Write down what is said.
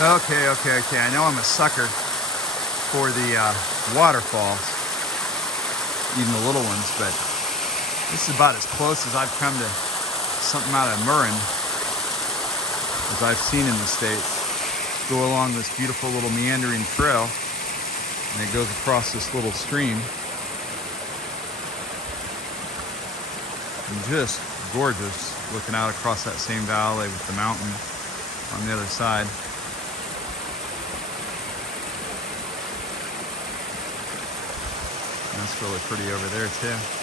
Okay. I know I'm a sucker for the waterfalls, even the little ones, but this is about as close as I've come to something out of Murren as I've seen in the States. Go along this beautiful little meandering trail, and it goes across this little stream. And just gorgeous, looking out across that same valley with the mountain on the other side. And that's really pretty over there too.